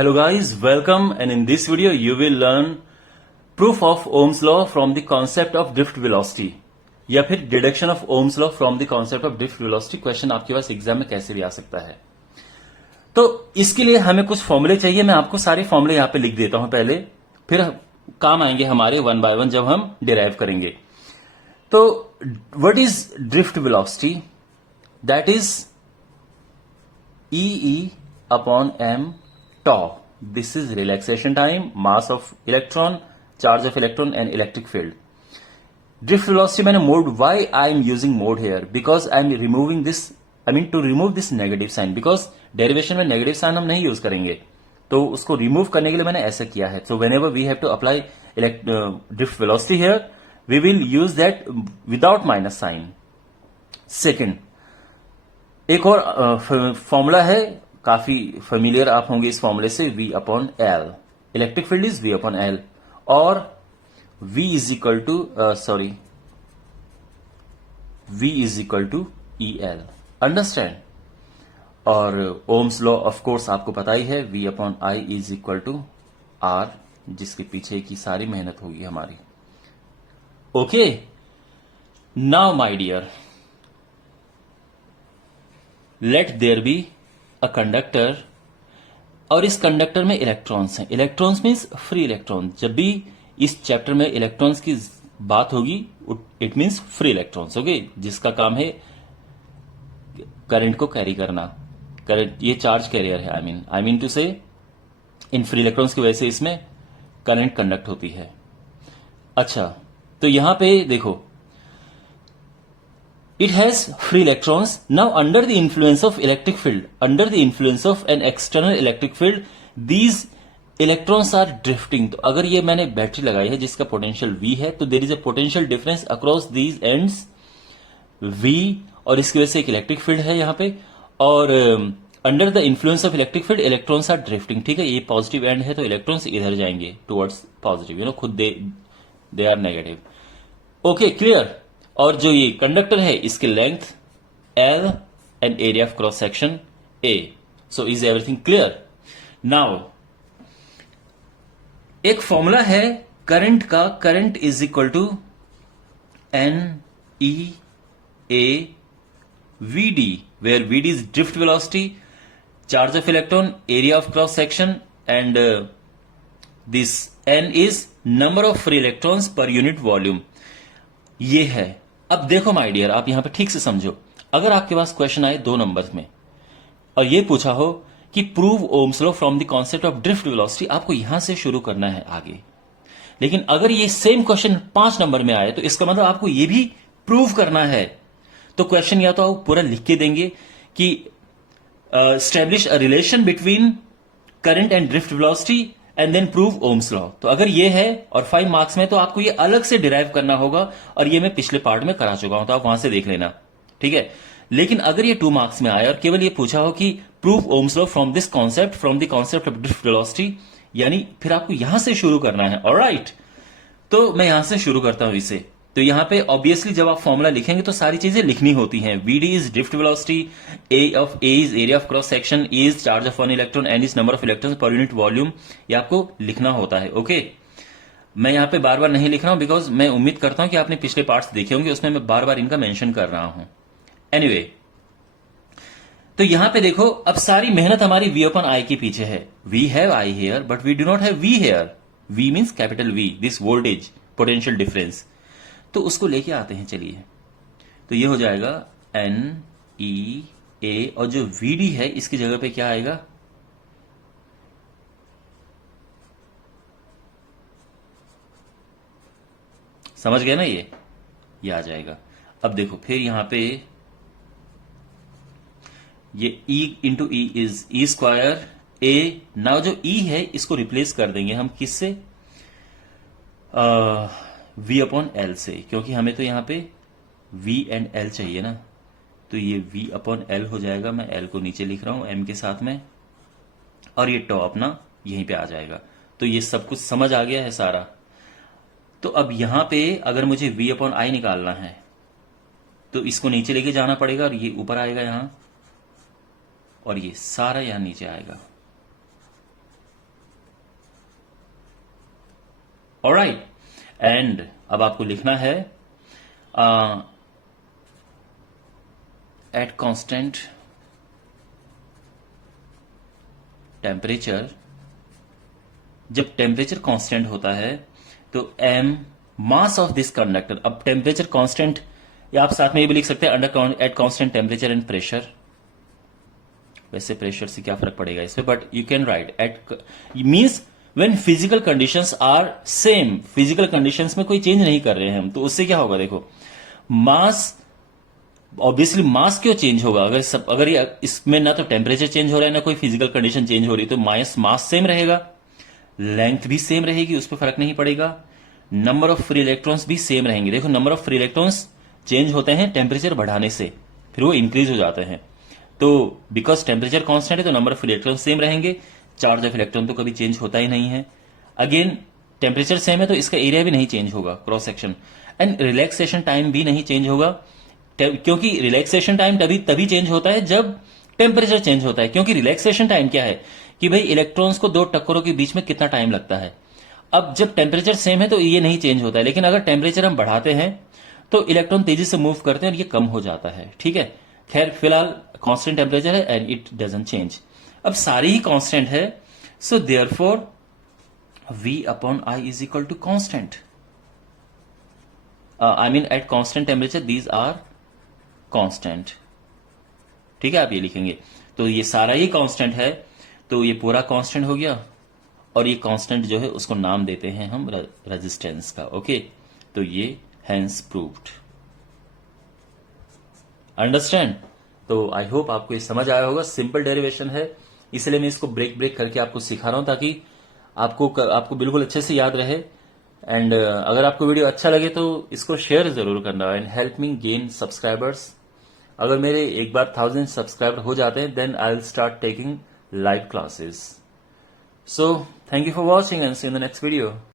Hello guys, welcome, and in this video you will learn proof of Ohm's law from the concept of drift velocity या फिर deduction of Ohm's law from the concept of drift velocity. Question आपके पास exam में कैसे भी आ सकता है। तो इसके लिए हमें कुछ फॉर्मूले चाहिए। मैं आपको सारे फॉर्मूले यहां पे लिख देता हूं पहले, फिर काम आएंगे हमारे वन बाय वन जब हम डिराइव करेंगे। तो what is drift velocity? That is e upon m tau. This is relaxation time, mass of electron, charge of electron and electric field. Drift velocity मैंने mode, why I am using mode here? Because I am removing this, I mean to remove this negative sign, because derivation में negative sign हम नहीं use करेंगे, तो उसको remove करने के लिए मैंने ऐसा किया है। So whenever we have to apply drift velocity here, we will use that without minus sign. Second, एक और फॉर्मूला है, काफी फेमिलियर आप होंगे इस फॉर्मूले से, V upon l. Electric field is V upon l और V is equal to V is equal to e l. Understand? और ओम्स लॉ ऑफ कोर्स आपको पता ही है, V upon I is equal to r, जिसके पीछे की सारी मेहनत होगी हमारी। Okay, now my dear, let there be a conductor, और इस कंडक्टर में इलेक्ट्रॉन्स हैं। Electrons means free electron. जब भी इस चैप्टर में इलेक्ट्रॉन्स की बात होगी, it means free electrons, okay, जिसका काम है करंट को कैरी करना। करंट, ये चार्ज कैरियर है। आई मीन टू से इन फ्री इलेक्ट्रॉन्स की वजह से इसमें करंट कंडक्ट होती है। अच्छा, तो यहां पे देखो, it has free electrons. Now under the influence of electric field, under the influence of an external electric field, these electrons are drifting. तो अगर ये मैंने बैटरी लगाई है जिसका पोटेंशियल V है, तो there is a potential difference across these ends V, और इसकी वजह से एक इलेक्ट्रिक फील्ड है यहाँ पे, और under the influence of electric field electrons are drifting. ठीक है, ये पॉजिटिव एंड है तो इलेक्ट्रॉन्स इधर जाएंगे टुवर्ड्स पॉजिटिव, खुद they are negative. Okay, clear? और जो ये कंडक्टर है, इसकी length L and area of cross section A. So is everything clear? Now एक फॉर्मूला है करंट का, current is equal to NEA VD, where VD is drift velocity, charge of electron, area of cross section, and this N is number of free electrons per unit volume. ये है। अब देखो my dear, आप यहां पे ठीक से समझो। अगर आपके पास क्वेश्चन आए 2 नंबर्स में और ये पूछा हो कि prove Ohm's law from the concept of drift velocity, आपको यहां से शुरू करना है आगे। लेकिन अगर ये सेम क्वेश्चन 5 नंबर में आए, तो इसका मतलब आपको ये भी प्रूव करना है। तो क्वेश्चन या तो आप पूरा लिख के देंगे कि establish a relation between current and drift velocity and then prove Ohm's law. तो अगर ये है और 5 मार्क्स में, तो आपको ये अलग से डिराइव करना होगा, और ये मैं पिछले पार्ट में करा चुका हूं, तो आप वहां से देख लेना। ठीक है, लेकिन अगर ये 2 मार्क्स में आया और केवल ये पूछा हो कि prove Ohm's law from this concept, from the concept of drift velocity, यानी फिर आपको यहां से शुरू करना है। ऑलराइट, तो मैं यहां से शुरू करता हूं इसे। तो यहां पे ऑब्वियसली जब आप फॉर्मूला लिखेंगे तो सारी चीजें लिखनी होती हैं। VD is drift velocity, A is area of cross section, E is charge of one electron, N is number of electrons per unit volume. ये आपको लिखना होता है। ओके, मैं यहां पे बार बार नहीं लिख रहा हूं, बिकॉज मैं उम्मीद करता हूं कि आपने पिछले पार्ट्स देखे होंगे, उसमें मैं बार बार इनका मेंशन कर रहा हूं। एनीवे, तो यहां पे देखो, अब सारी मेहनत हमारी V अपॉन I के पीछे है। We have I here but we do not have V here. V means capital V, this voltage potential difference. तो उसको लेके आते हैं, चलिए। तो ये हो जाएगा NEA, और जो VD है इसकी जगह पे क्या आएगा? समझ गए ना? ये आ जाएगा। अब देखो, फिर यहां पे ये E into E is E square A। Now जो E है इसको रिप्लेस कर देंगे हम किससे? V अपॉन एल से, क्योंकि हमें तो यहां पे V एंड L चाहिए ना। तो ये V अपॉन एल हो जाएगा। मैं L को नीचे लिख रहा हूं M के साथ में, और ये टॉ अपना यहीं पे आ जाएगा। तो ये सब कुछ समझ आ गया है सारा। तो अब यहां पे अगर मुझे V अपॉन आई निकालना है, तो इसको नीचे लेके जाना पड़ेगा, और ये ऊपर आएगा यहां, और ये सारा यहां नीचे आएगा। ऑलराइट, एंड अब आपको लिखना है एट कांस्टेंट टेम्परेचर, जब टेम्परेचर कांस्टेंट होता है तो m mass of this conductor, अब टेम्परेचर कांस्टेंट या आप साथ में ये भी लिख सकते हैं under at constant temperature and pressure, वैसे प्रेशर से क्या फर्क पड़ेगा इसमें, but you can write at means when physical conditions are same, physical conditions में कोई चेंज नहीं कर रहे हैं हम, तो उससे क्या होगा, देखो मास, ऑब्वियसली मास क्यों चेंज होगा, अगर ये इसमें ना तो टेम्परेचर चेंज हो रहा है ना कोई फिजिकल कंडीशन चेंज हो रही, तो मास सेम रहेगा, लेंथ भी सेम रहेगी, उस पर फर्क नहीं पड़ेगा, नंबर ऑफ फ्री इलेक्ट्रॉन्स भी सेम रहेंगे। देखो number of free electrons change होते हैं टेम्परेचर बढ़ाने से, फिर वो इंक्रीज हो जाते हैं, तो बिकॉज टेम्परेचर कांस्टेंट है तो नंबर ऑफ इलेक्ट्रॉन सेम रहेंगे, चार्ज ऑफ इलेक्ट्रॉन तो कभी चेंज होता ही नहीं है। अगेन टेम्परेचर सेम है तो इसका एरिया भी नहीं चेंज होगा, cross section, and relaxation time भी नहीं चेंज होगा, क्योंकि रिलैक्सेशन टाइम तभी चेंज होता है जब टेम्परेचर चेंज होता है, क्योंकि रिलैक्सेशन टाइम क्या है कि भाई इलेक्ट्रॉन्स को दो टक्करों के बीच में कितना टाइम लगता है। अब जब टेम्परेचर सेम है तो ये नहीं चेंज होता है, लेकिन अगर टेम्परेचर हम बढ़ाते हैं तो इलेक्ट्रॉन तेजी से मूव करते हैं और ये कम हो जाता है, ठीक है। खैर फिलहाल कांस्टेंट टेम्परेचर है एंड इट डजंट चेंज। अब सारी ही कांस्टेंट है, so therefore V upon I is equal to constant, I mean at constant temperature these are constant, ठीक है। आप ये लिखेंगे तो ये सारा ही कांस्टेंट है, तो ये पूरा कांस्टेंट हो गया, और ये कांस्टेंट जो है उसको नाम देते हैं हम रेजिस्टेंस का, ओके। तो ये हेंस प्रूव्ड, अंडरस्टैंड। तो आई होप आपको ये समझ आया होगा, सिंपल डेरिवेशन है, इसलिए मैं इसको ब्रेक करके आपको सिखा रहा हूं ताकि आपको बिल्कुल अच्छे से याद रहे। एंड अगर आपको वीडियो अच्छा लगे तो इसको शेयर जरूर करना and help me gain subscribers. अगर मेरे एक बार 1000 सब्सक्राइबर हो जाते हैं then I will start taking live classes. So thank you for watching and see you in the next video.